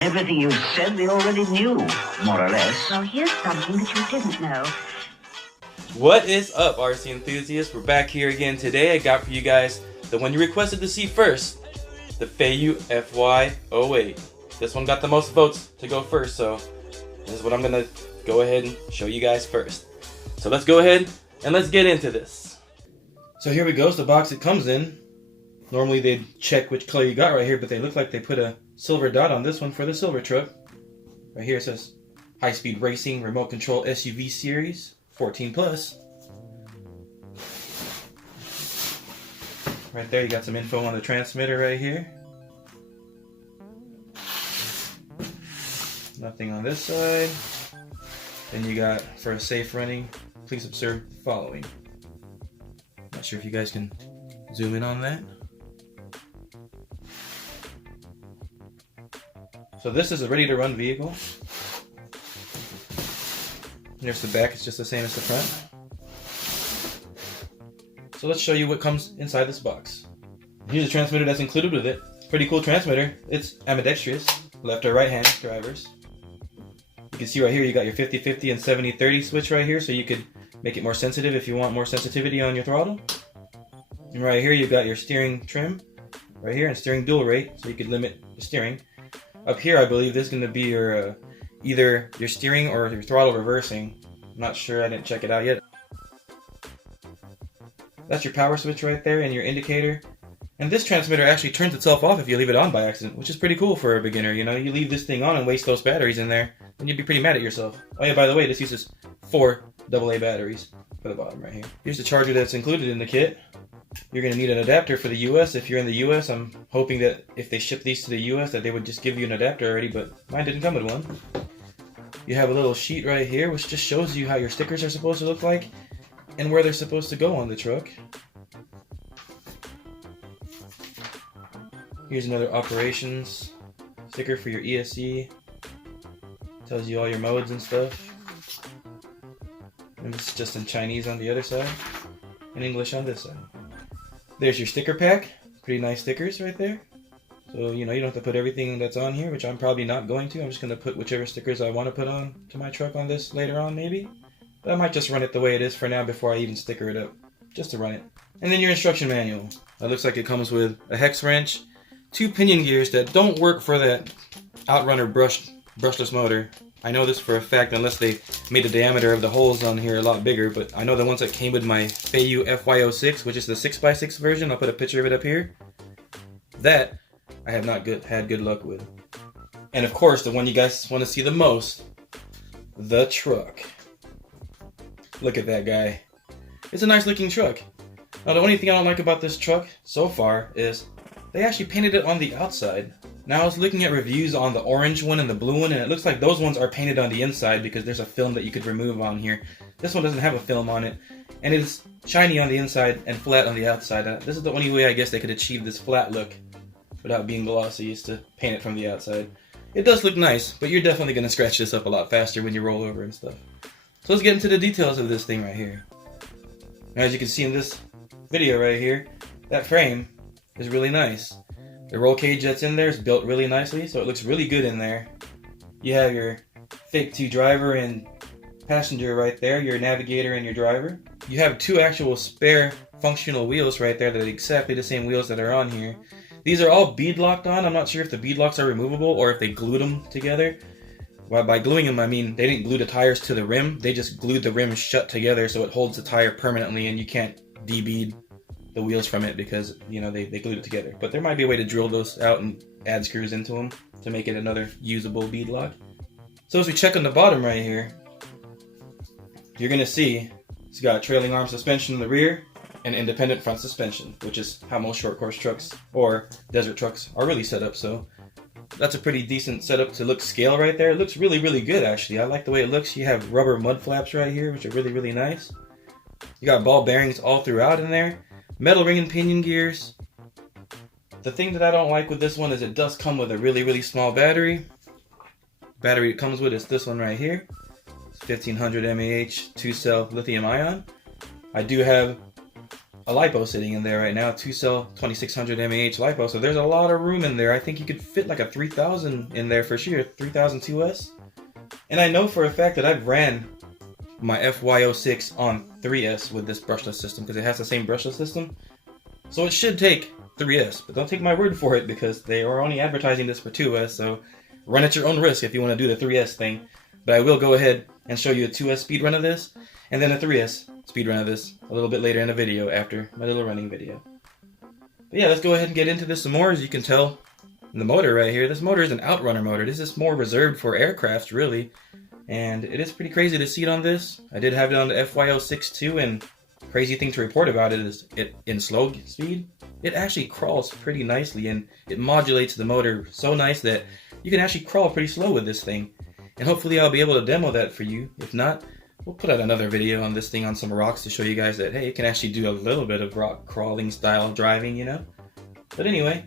Everything you said we already knew, more or less. Well, here's something that you didn't know. What is up, RC enthusiasts? We're back here again today. I got for you guys the one you requested to see first, the Feiyue FY08. This one got the most votes to go first, so this is what I'm gonna go ahead and show you guys first. So let's go ahead and let's get into this. So here we go, it's the box it comes in. Normally they'd check which color you got right here, but they look like they put a silver dot on this one for the silver truck. Right here it says High Speed Racing Remote Control SUV Series 14 Plus. Right there you got some info on the transmitter right here. Nothing on this side. Then you got, for a safe running, please observe the following. Not sure if you guys can zoom in on that. So this is a ready to run vehicle. There's the back, it's just the same as the front. So let's show you what comes inside this box. Here's the transmitter that's included with it. Pretty cool transmitter. It's ambidextrous, left or right hand drivers. You can see right here you got your 50-50 and 70-30 switch right here, so you could make it more sensitive if you want more sensitivity on your throttle. And right here you got your steering trim right here and steering dual rate, so you could limit the steering. Up here I believe this is going to be your either your steering or your throttle reversing. I'm not sure, I didn't check it out yet. That's your power switch right there and your indicator. And this transmitter actually turns itself off if you leave it on by accident, which is pretty cool for a beginner. You know, you leave this thing on and waste those batteries in there, then you'd be pretty mad at yourself. Oh yeah, by the way, this uses 4 AA batteries for the bottom right here. Here's the charger that's included in the kit. You're going to need an adapter for the US. If you're in the US, I'm hoping that if they ship these to the US that they would just give you an adapter already, but mine didn't come with one. You have a little sheet right here which just shows you how your stickers are supposed to look like and where they're supposed to go on the truck. Here's another operations sticker for your ESC. Tells you all your modes and stuff. And it's just in Chinese on the other side and English on this side. There's your sticker pack. Pretty nice stickers right there. So, you know, you don't have to put everything that's on here, which I'm probably not going to. I'm just going to put whichever stickers I want to put on to my truck on this later on, maybe. But I might just run it the way it is for now before I even sticker it up. Just to run it. And then your instruction manual. It looks like it comes with a hex wrench, 2 pinion gears that don't work for that Outrunner brushless motor. I know this for a fact unless they made the diameter of the holes on here a lot bigger, but I know the ones that came with my Feiyue FY06, which is the 6x6 version, I'll put a picture of it up here. That I have not had good luck with. And of course, the one you guys want to see the most, the truck. Look at that guy. It's a nice looking truck. Now the only thing I don't like about this truck so far is they actually painted it on the outside. Now I was looking at reviews on the orange one and the blue one, and it looks like those ones are painted on the inside because there's a film that you could remove on here. This one doesn't have a film on it, and it's shiny on the inside and flat on the outside. This is the only way I guess they could achieve this flat look without being glossy, is to paint it from the outside. It does look nice, but you're definitely going to scratch this up a lot faster when you roll over and stuff. So let's get into the details of this thing right here. Now, as you can see in this video right here, that frame is really nice. The roll cage that's in there is built really nicely, so it looks really good in there. You have your fake 2 driver and passenger right there, your navigator and your driver. You have 2 actual spare functional wheels right there that are exactly the same wheels that are on here. These are all bead locked on. I'm not sure if the bead locks are removable or if they glued them together. Well, by gluing them, I mean they didn't glue the tires to the rim. They just glued the rim shut together so it holds the tire permanently and you can't de-bead the wheels from it because, you know, they glued it together. But there might be a way to drill those out and add screws into them to make it another usable bead lock. So as we check on the bottom right here, you're going to see it's got a trailing arm suspension in the rear and independent front suspension, which is how most short course trucks or desert trucks are really set up. So that's a pretty decent setup to look scale right there. It looks really, really good actually. I like the way it looks. You have rubber mud flaps right here, which are really, really nice. You got ball bearings all throughout in there. Metal ring and pinion gears. The thing that I don't like with this one is it does come with a really, really small battery. The battery it comes with is this one right here. It's 1500 mAh 2-cell lithium ion. I do have a LIPO sitting in there right now, 2-cell 2600 mAh LIPO, so there's a lot of room in there. I think you could fit like a 3000 in there for sure, 3002S. And I know for a fact that I've ran my FY06 on 3S with this brushless system because it has the same brushless system. So it should take 3S, but don't take my word for it because they are only advertising this for 2S, so run at your own risk if you want to do the 3S thing. But I will go ahead and show you a 2S speed run of this, and then a 3S speed run of this a little bit later in the video after my little running video. But yeah, let's go ahead and get into this some more. As you can tell in the motor right here, this motor is an outrunner motor. This is more reserved for aircrafts really, and it is pretty crazy to see it on this. I did have it on the FY06 too, and crazy thing to report about it is it in slow speed, it actually crawls pretty nicely, and it modulates the motor so nice that you can actually crawl pretty slow with this thing. And hopefully I'll be able to demo that for you. If not, we'll put out another video on this thing on some rocks to show you guys that, hey, it can actually do a little bit of rock crawling style driving, you know? But anyway,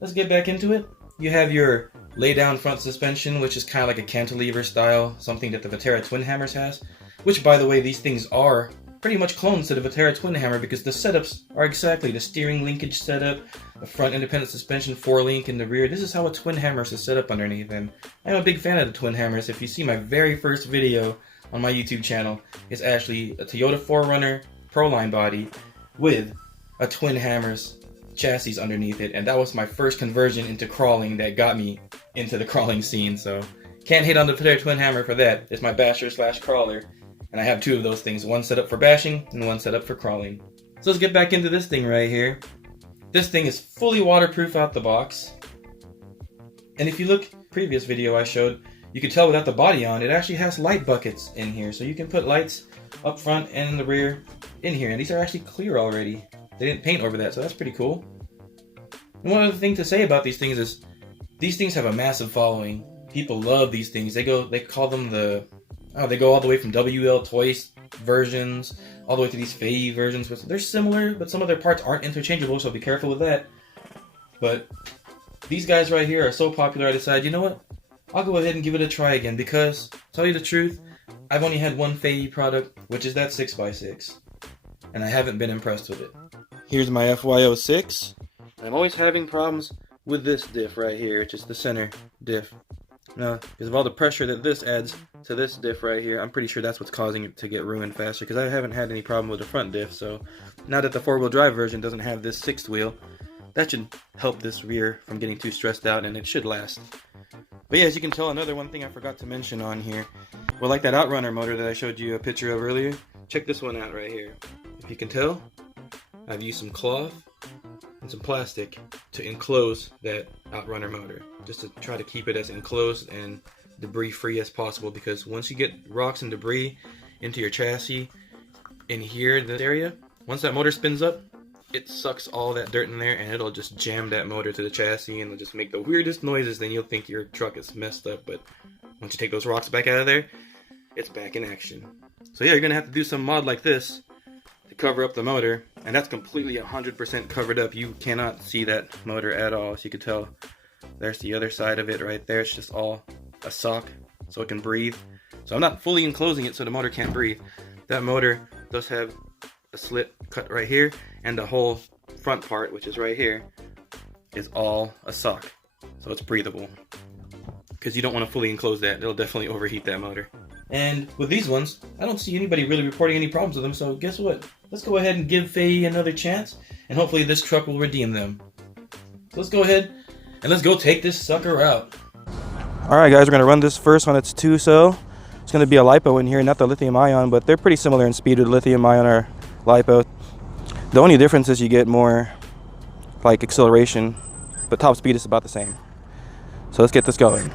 let's get back into it. You have your lay down front suspension, which is kind of like a cantilever style, something that the Vetera Twin Hammers has, which by the way, these things are pretty much clones to the Vetera Twin Hammer because the setups are exactly the steering linkage setup, the front independent suspension 4-link in the rear. This is how a Twin Hammer is set up underneath, and I'm a big fan of the Twin Hammers. If you see my very first video on my YouTube channel, it's actually a Toyota 4Runner Proline body with a Twin Hammers chassis underneath it, and that was my first conversion into crawling that got me into the crawling scene, so can't hate on the Vetera Twin Hammer for that. It's my basher / crawler. And I have two of those things, one set up for bashing and one set up for crawling. So let's get back into this thing right here. This thing is fully waterproof out the box. And if you look previous video I showed, you can tell without the body on, it actually has light buckets in here. So you can put lights up front and in the rear in here. And these are actually clear already. They didn't paint over that, so that's pretty cool. And one other thing to say about these things is, these things have a massive following. People love these things. They call them they go all the way from WLToys versions, all the way to these Feiyue versions. They're similar, but some of their parts aren't interchangeable, so be careful with that. But these guys right here are so popular, I decided, you know what? I'll go ahead and give it a try again, because, to tell you the truth, I've only had one Feiyue product, which is that 6x6. And I haven't been impressed with it. Here's my FY06. I'm always having problems with this diff right here, just the center diff. Now, because of all the pressure that this adds to this diff right here, I'm pretty sure that's what's causing it to get ruined faster, because I haven't had any problem with the front diff. So now that the 4-wheel drive version doesn't have this 6th wheel, that should help this rear from getting too stressed out, and it should last. But yeah, as you can tell, another one thing I forgot to mention on here, well, like that outrunner motor that I showed you a picture of earlier, check this one out right here. If you can tell, I've used some cloth and some plastic to enclose that outrunner motor, just to try to keep it as enclosed and debris free as possible, because once you get rocks and debris into your chassis in here, this area, once that motor spins up, it sucks all that dirt in there and it'll just jam that motor to the chassis and it'll just make the weirdest noises. Then you'll think your truck is messed up, but once you take those rocks back out of there, it's back in action. So yeah, you're gonna have to do some mod like this to cover up the motor, and that's completely 100% covered up. You cannot see that motor at all. As you can tell, there's the other side of it right there. It's just all a sock so it can breathe. So I'm not fully enclosing it so the motor can't breathe. That motor does have a slit cut right here, and the whole front part, which is right here, is all a sock, so it's breathable, because you don't want to fully enclose that. It'll definitely overheat that motor. And with these ones, I don't see anybody really reporting any problems with them, so guess what? Let's go ahead and give Feiyue another chance, and hopefully this truck will redeem them. So let's go ahead and let's go take this sucker out. Alright guys, we're going to run this first on its 2-cell. It's going to be a LIPO in here, not the lithium ion, but they're pretty similar in speed with lithium ion or LIPO. The only difference is you get more like acceleration, but top speed is about the same. So let's get this going.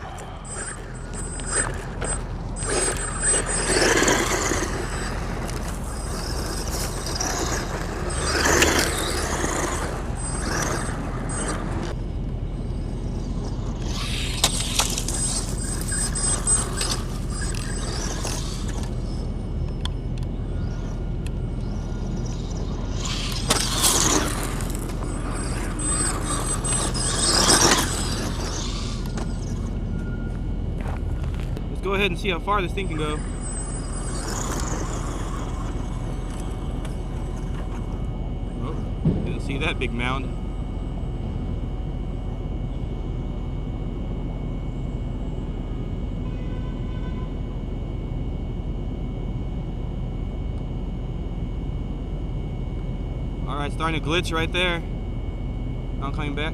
Go ahead and see how far this thing can go. See that big mound? Alright, starting to glitch right there. Now I'm coming back.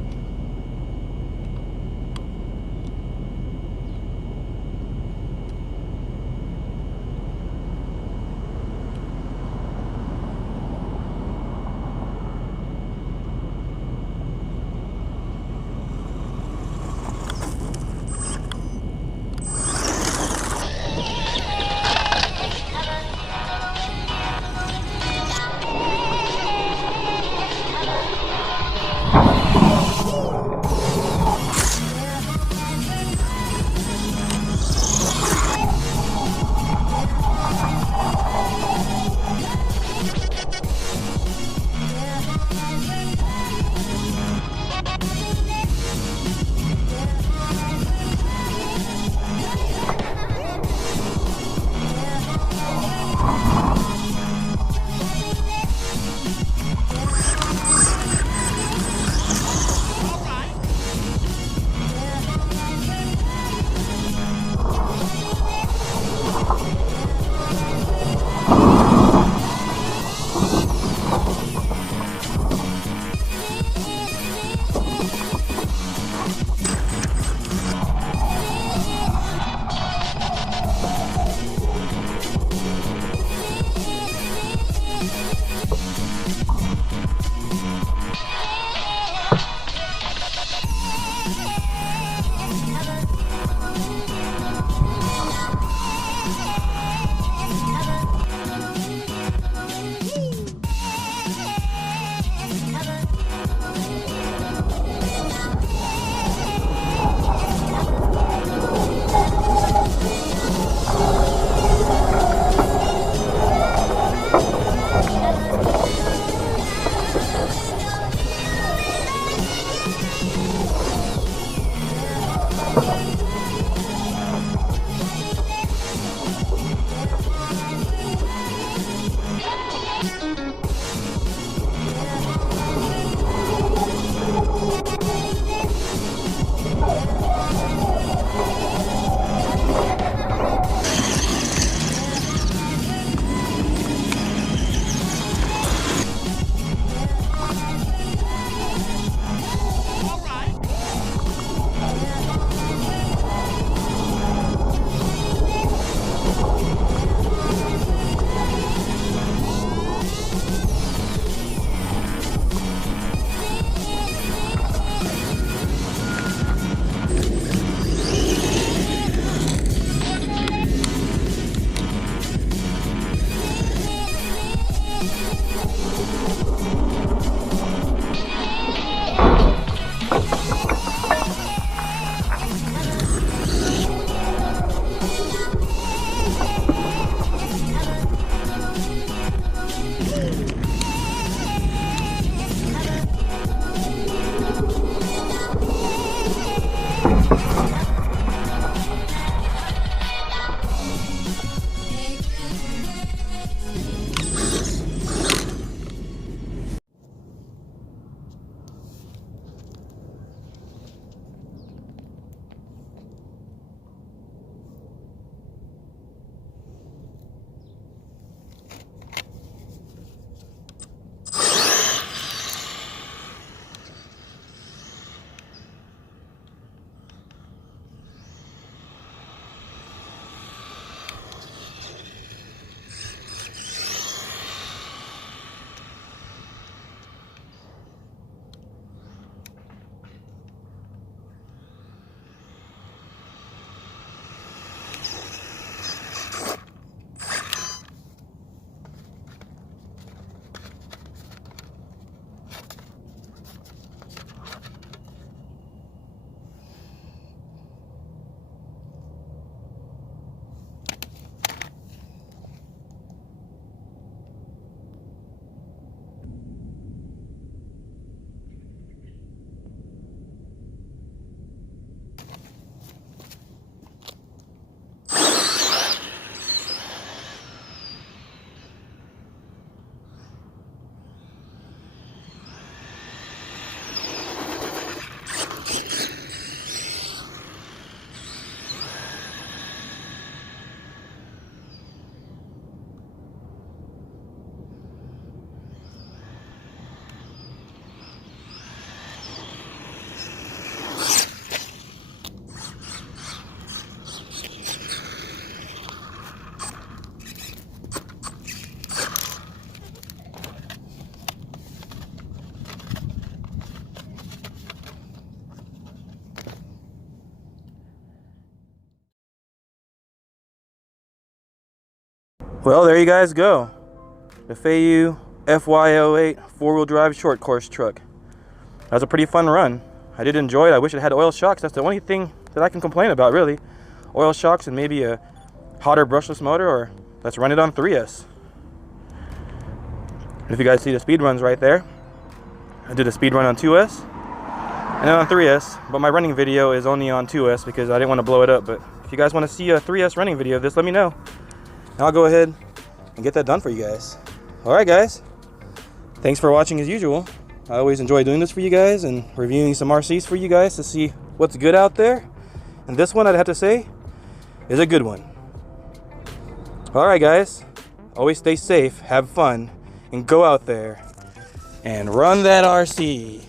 Well, there you guys go. The Feiyue FY08 4-wheel drive short course truck. That was a pretty fun run. I did enjoy it. I wish it had oil shocks. That's the only thing that I can complain about, really. Oil shocks and maybe a hotter brushless motor, or let's run it on 3S. If you guys see the speed runs right there, I did a speed run on 2S and then on 3S, but my running video is only on 2S because I didn't want to blow it up. But if you guys want to see a 3S running video of this, let me know. And I'll go ahead and get that done for you guys. Alright guys, thanks for watching as usual. I always enjoy doing this for you guys and reviewing some RCs for you guys to see what's good out there. And this one, I'd have to say, is a good one. Alright guys, always stay safe, have fun, and go out there and run that RC.